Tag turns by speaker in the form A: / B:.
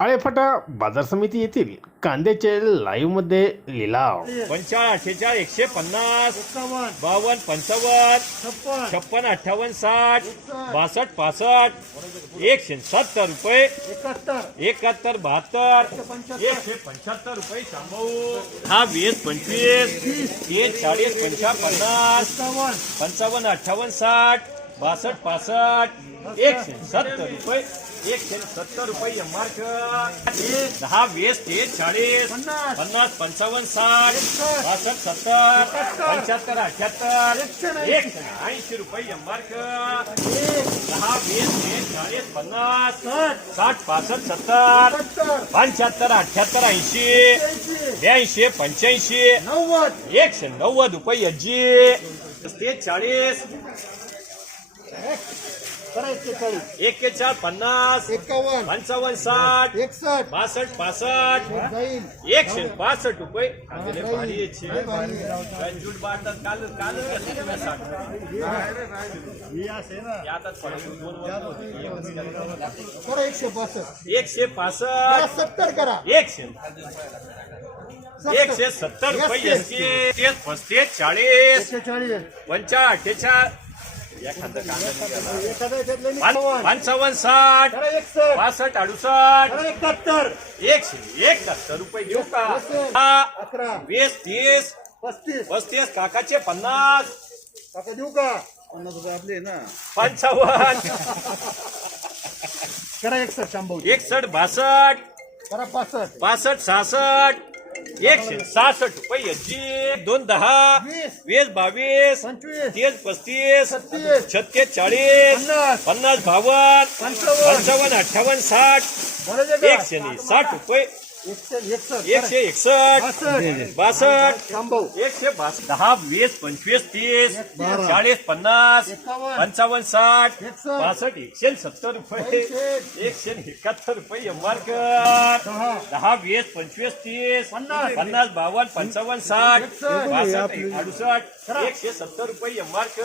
A: आळेफाटा बाजार समिती येथील कांद्याचे लाईव्हमध्ये लिलाव
B: पंचाळीस अठ्ठेचाळीस एकशे पन्नास बावन्न पंचावन्न
C: छप्पन
B: छप्पन अठ्ठावन्न साठ बासष्ट पासष्ट एकशे सत्तर रुपये
C: एकाहत्तर
B: एकाहत्तर बहात्तर. एकशे पंच्याहत्तर. रुपये हा वीस पंचवीस तीस चाळीस पंचा पन्नास पंचावन्न अठ्ठावन्न साठ बासष्ट पासष्ट एकशे सत्तर रुपये. एकशे सत्तर रुपये एमआरक दहा वीस तीस चाळीस
C: पन्नास.
B: पंचावन्न साठ. बासष्ट सत्तर. पंच्याहत्तर अठ्याहत्तर
C: एकशे ऐंशी.
B: रुपये एमआरक
C: एक
B: दहा वीस तीस चाळीस पन्नास
C: साठ
B: पासष्ट सत्तर पंच्याहत्तर अठ्याहत्तर ऐंशी
C: ऐंशी
B: ब्याऐंशी पंच्याऐंशी
C: नव्वद
B: एकशे नव्वद रुपये अज्जी तेच चाळीस
C: एक्केचाळीस.
B: एक्केचाळ पन्नास
C: एक्कावन्न
B: पंचावन्न साठ
C: एकसष्ट.
B: बासष्ट पासष्ट.
C: जाईल.
B: एकशे पासष्ट रुपये. भारी आहे छे.
C: लय भारी आहे.
B: गंजूट बाटत काल काल कसं तुम्ही साठ हे आता थोडं दोन वर्ष होती.
C: करा एकशे बासष्ट.
B: एकशे
C: करा
B: पासष्ट
C: सत्तर करा.
B: एकशे. एकशे सत्तर रुपये एकशे. पस्तीस चाळीस.
C: एक्केचाळीस
B: पंचा अठ्ठेचाळ पंचावन्न साठ पासष्ट अडुसष्ट
C: एकाहत्तर
B: एकाहत्तर रुपये देऊ का? वीस तीस
C: पस्तीस.
B: पस्तीस काकाचे पन्नास.
C: काका देऊ का? पन्नास रुपये आपले ना.
B: पंचावन्न.
C: करा एकसष्ट शंभर.
B: एकसष्ट बासष्ट
C: करा पासष्ट.
B: पासष्ट सहासष्ट. एकशे सहासष्ट रुपये दोन दहा
C: वीस.
B: वीस बावीस
C: पंचवीस.
B: तीस पस्तीस
C: छत्तीस.
B: छत्तीस चाळीस
C: पन्नास.
B: पन्नास बावन्न
C: पंचावन्न.
B: पंचावन्न अठ्ठावन्न साठ? एकशे साठ रुपये.
C: एकशे एकसष्ट बासष्ट
B: बासष्ट एकशे बासष्ट दहा वीस पंचवीस तीस. चाळीस पन्नास. पंचावन्न साठ. पासष्ट एकशे सत्तर रुपये. एकशे एकाहत्तर रुपये एमआरक
C: दहा.
B: वीस पंचवीस तीस
C: पन्नास.
B: पन्नास बावन्न पंचावन्न साठ. बासष्ट अडुसष्ट एकशे सत्तर रुपये एमआरक